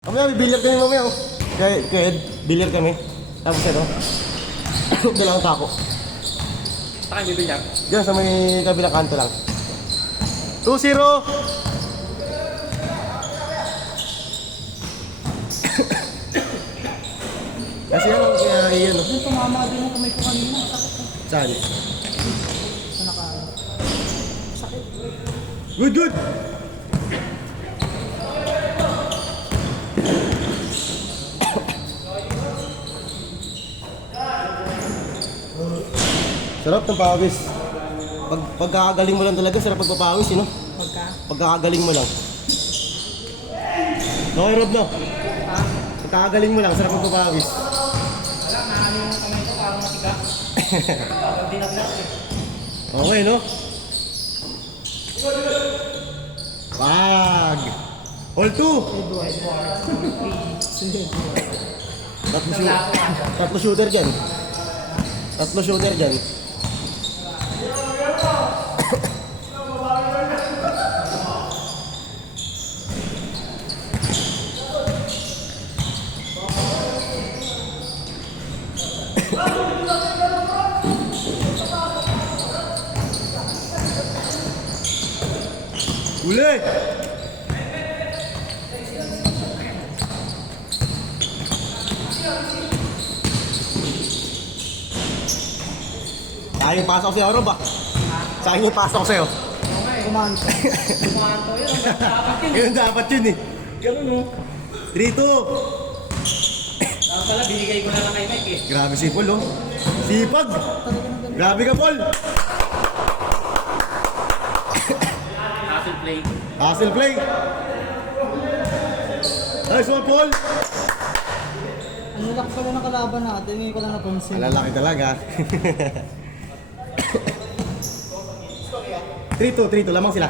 Mamaya, may billiard kami mamaya. Oh. Kaya Ed, billiard kami. Tapos ito. Kailangan tako. Saan kayo bibilyar? Diyan sa may kabilang kanto lang. 2-0! Kasi ano, kaya iyan o. Yung tumama din yung kamay ko kanina. Sakit ko. Saan? Sa naka... Sakit. Good, good! Sarap ng pawis. Pagkakagaling mo lang talaga, sarap pagpapawis, you know? Pagka? Pagkakagaling mo lang. Okay, Rob, no? Ha? Pagkakagaling mo lang, sarap pagpapawis. Wala, naano yung kamay ko parang matiga. Parang dinagdag eh. Okay, no? Pag! All two! Edward. Si Edward. Tatlo shooter dyan. Tatlo shooter dyan. Uli! Sa akin yung pasok sa'yo, Rob, ah. Sa akin yung pasok sa'yo. Kumanto. Kumanto yun. Dapat yun. Ganun dapat yun eh. Ganun no. 3-2. Dapat pala, binigay ko na lang kay Mike eh. Grabe si Paul, oh. Sipag! Grabe ka, Paul! Hustle play. Hustle play! Nice one, Paul! Ang lalaki pala ng kalaban natin, hindi ko lang napansin. Malalaki talaga. 3-2, lamang sila.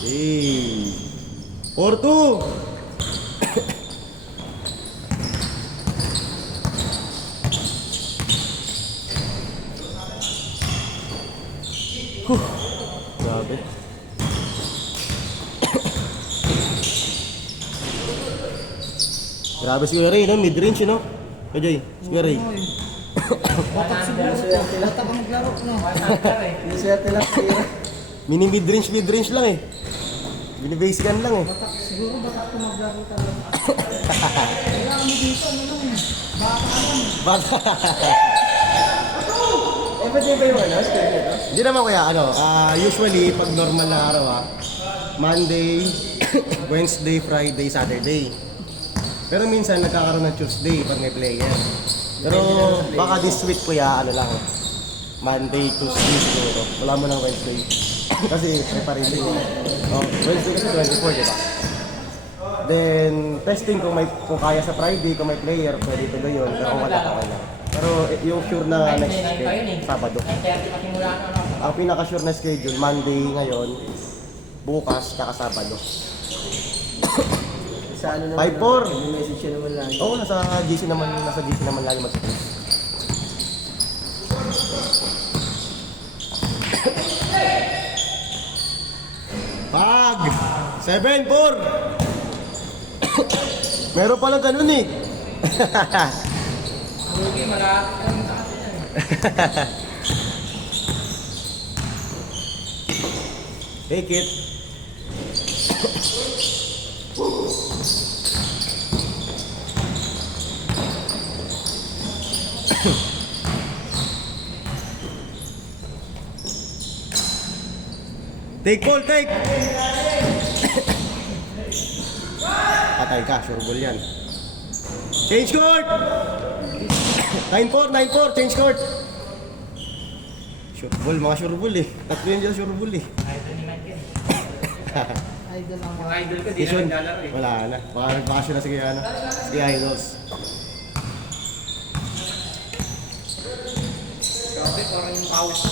Hey. 4-2. Grabe. Grabe si Kuya Ray, no? Mid-range, no? Kajay, si Kuya Ray. Batak siguro. Batak ang maglaro no. Hindi siya tilapia. Mini mid-range lang eh. Bini-basican lang eh. Batak siguro, batak ko maglaro talaga. Kailangan mo dito, ano lang eh. Baka lang. Baka. Eh, ba't ba yung ano? Hindi naman kuya, usually pag normal na araw Monday, Wednesday, Friday, Saturday. Pero minsan nagkakaroon ng Tuesday pag may player. Pero baka this week kuya, Monday, Tuesday siguro. Wala mo ng Wednesday. Kasi preparation yun. Oh, Wednesday kasi 24, di ba? Then, testing kung kaya sa Friday, kung may player, pwede tuloy yun. Pero kung wala, okay lang. Pero yung sure na next week, Sabado. 9:30 pati mula na ano. Ang pinaka-sure na schedule, Monday ngayon, bukas, tsaka Sabado. Sa ano naman? 5-4. May message siya naman lagi. Oo, nasa GC naman lagi mag-post. Pag! 7-4! Meron palang ganun eh. Rugi, malapit lang sa atin yan. Take it. Take ball, take! Patay ka, sure ball yan. Change court! 9-4, change court! Sure ball, mga sure ball eh. Tatlo yun dyan sure ball eh. Idol ni Mike yan. Idol ang Mga idol ko, di na Vision, naglalaro eh. wala na. Baka nagbakasyon na si Idols. Grabe, parang yung pawis ko,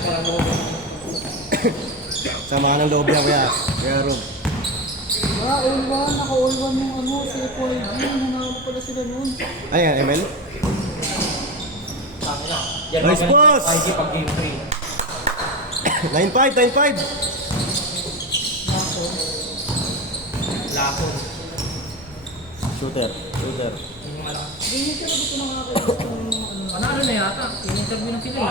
parang lolo. Sama ng loob yan kuya. Kuya Rob. Ah, all one. Naka-all one yung ano, si FYG. Nanalo pala sila noon. Ayan, ML. Yan Nice mga boss! ganun, IG pag game 3. 9-5, 9-5. Lapo. Shooter, shooter. Yun yung malakas. Hindi ka na gusto na nga kayo. Panalo na yata. Yung interview ng Pinoy.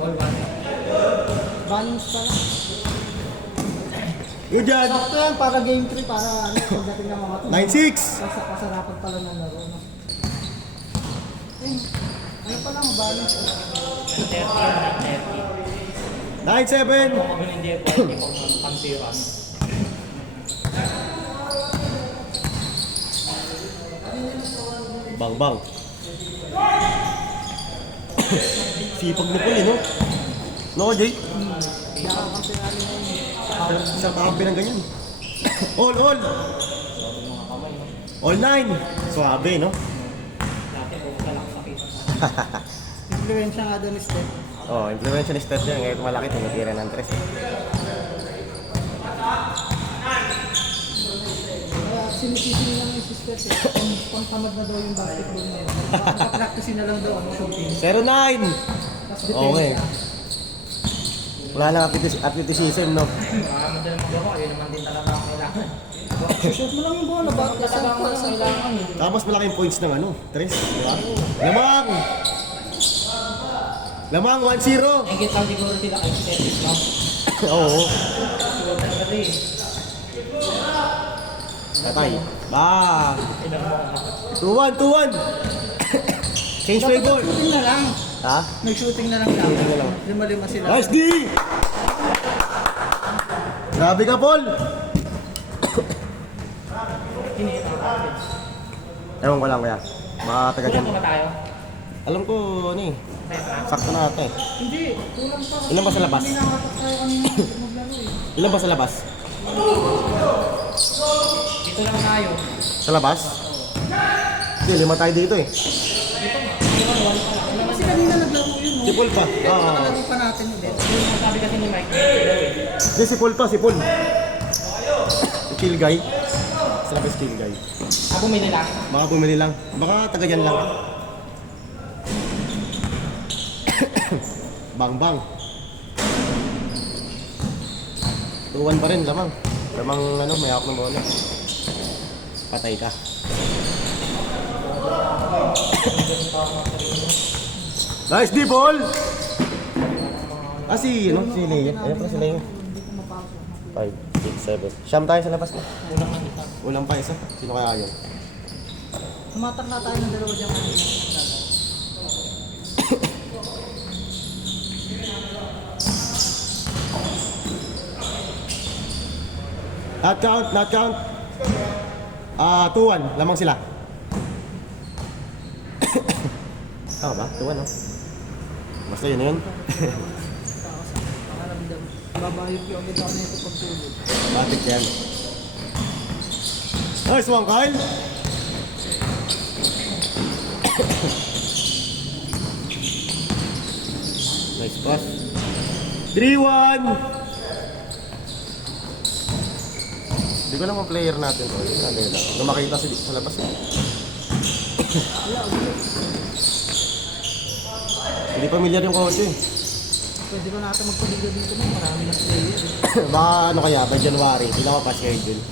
All one. Balance pa lang. Yun dyan. Sakto yan para game 3, para ano, pagdating ng mga 9-6. Kasarapan pala ng laro. No? Eh, ano pa lang, balance. 30. 9-7. Kung kami hindi po, hindi po pang-tiran. Bang bang. Sipag mo po no? No, Jay? Nakakampi namin na yun. Isang kampi ng ganyan. All, all. All 9. Suabe, no? Dati po kalak-sakit. Influensya nga doon, Steph. Oh, implementation ni Steph yan. Ngayon malaki, tinitira ng 3. Kaya sinisisi lang yung si Steph. Kung tamad na daw yung basketball na yun. Practicein na lang daw ang shooting. 0-9. Tapos Okay. defense. Wala nang athleticism, no? Madalang magawa, yun naman din talaga ang kailangan. Shoot mo lang yung bola. Bakit Talaga ang kailangan eh. Tapos malaking points ng ano, 3, di ba? Lamang! Lamang, 1-0! Ingit lang siguro sila kay Steph lang. Oo. Siguro talaga eh. Tatay. Ba! Ilang mo ako. 2-1, 2-1! Change play ball! Shooting na lang. Ha? Nag-shooting na lang Shooting na lang. Lima-lima sila. Nice D! Grabe ka, Paul! Kinita natin. Ewan ko lang kaya. Baka taga Kulang dyan. pa ba tayo? Alam ko, ano eh. Sakto na ata eh. Hindi, kulang pa. Ilan ba sa labas? Hindi nakatak tayo kanina maglaro eh. Ilan ba sa labas? Dito lang tayo. Sa labas? Hindi, 5 tayo dito eh. Kasi kanina naglaro yun. Si Paul pa. Oo. Nakalaro pa natin ulit. Yung sabi kasi ni Mike, Hindi, si Paul pa, si Paul. Si chill guy. Sa labas chill guy. bumili lang. Baka bumili lang. Baka taga dyan lang. Bang bang. 2-1 pa rin, lamang. Lamang ano, may hawak ng bola. Patay ka. Nice di ball! Ah, si, ano, si Leo. Ayun pala si Leo. Hindi ko mapasok. 5, 6, 7. Siyam tayo sa labas ko. Kulang lang isa. Ulang pa isa. Sino kaya yun? Sumatak na tayo ng dalawa dyan kanina. Not count, not count. 2-1. Lamang sila. Tama ba? 2-1, no? Basta yun na yun. Pakaramdam. Babayot yung agad ako nito pagtulog. Batik yan. Nice one, Kyle. Nice pass. 3-1. Hindi ko lang ang player natin. Nung makita sa labas. Hindi familiar yung coach eh. Pwede ba natin magpaliga dito mo? Marami na player. Baka ano kaya, by January, hindi na pa-schedule.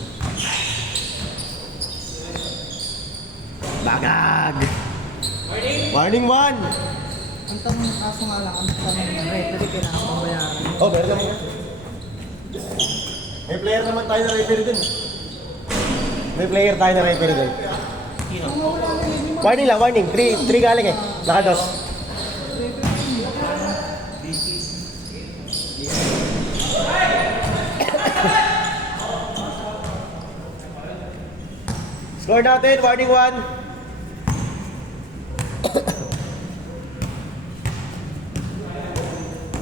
Bagag! Warning 1! Ang tanong kaso nga lang, ang tanong ng referee, kailangan pang bayaran. Oh, meron naman. May player naman tayo na referee din. May player tayo na referee din. Warning lang, warning. 3 galing eh. Nakados. Score natin, warning 1.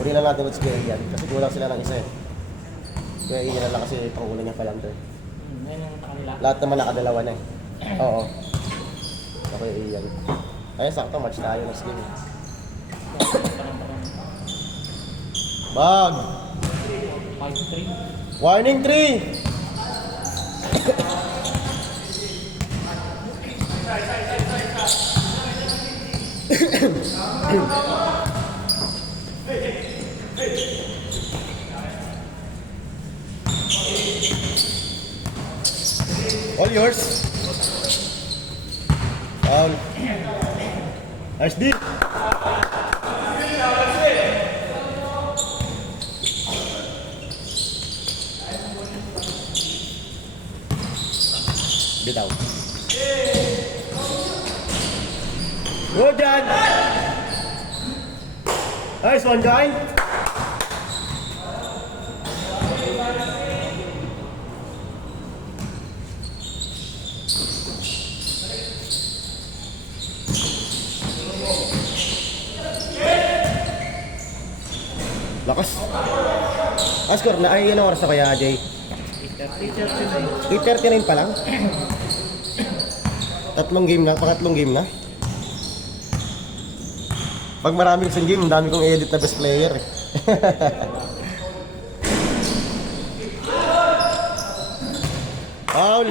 Uri lang natin what's going yan. Kasi kulang sila ng isa eh. Kaya iyan lang kasi pangulang niya pa lang to eh. Ngayon ang kanila. Lahat naman nakadalawa na eh. Oo. Okay, iyan. Ayun, sakto, match tayo. Next game. Bag! 5-3. Warning 3! All yours. Foul. Nice deep. Bitaw. Go dyan! Nice one, guy. Lakas. Score na. Ay, anong oras na kaya, Jay? 8:39 pa lang? Tatlong game na, pangatlong game na. Pag maraming isang game, ang dami kong edit na best player eh. Foul.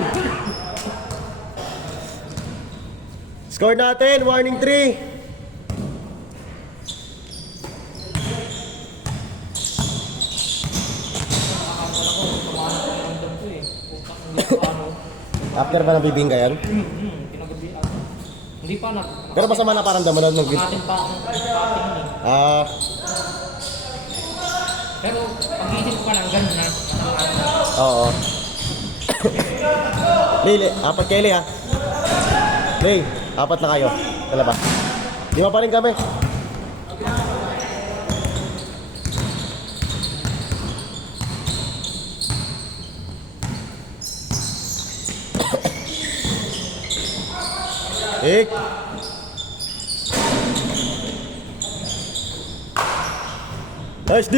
Score natin, warning 3. After ba nabibingga yan? Kinagabi ako. Hindi pa nag... Pero masama na parang damo na nung Natin pa akong patingin eh. Ah, Pero pag-iisip ko pa lang ganun na. oo. Lili, apat kayo ha. Lay, apat na kayo. Wala ba? Lima pa rin kami. Ik. Nice D.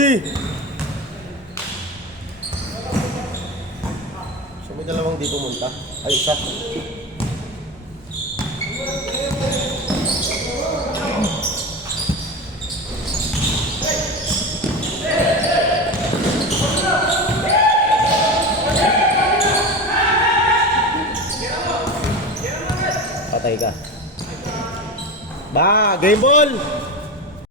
So may dalawang di pumunta. Ay, isa. Patay ka. Ba, game ball!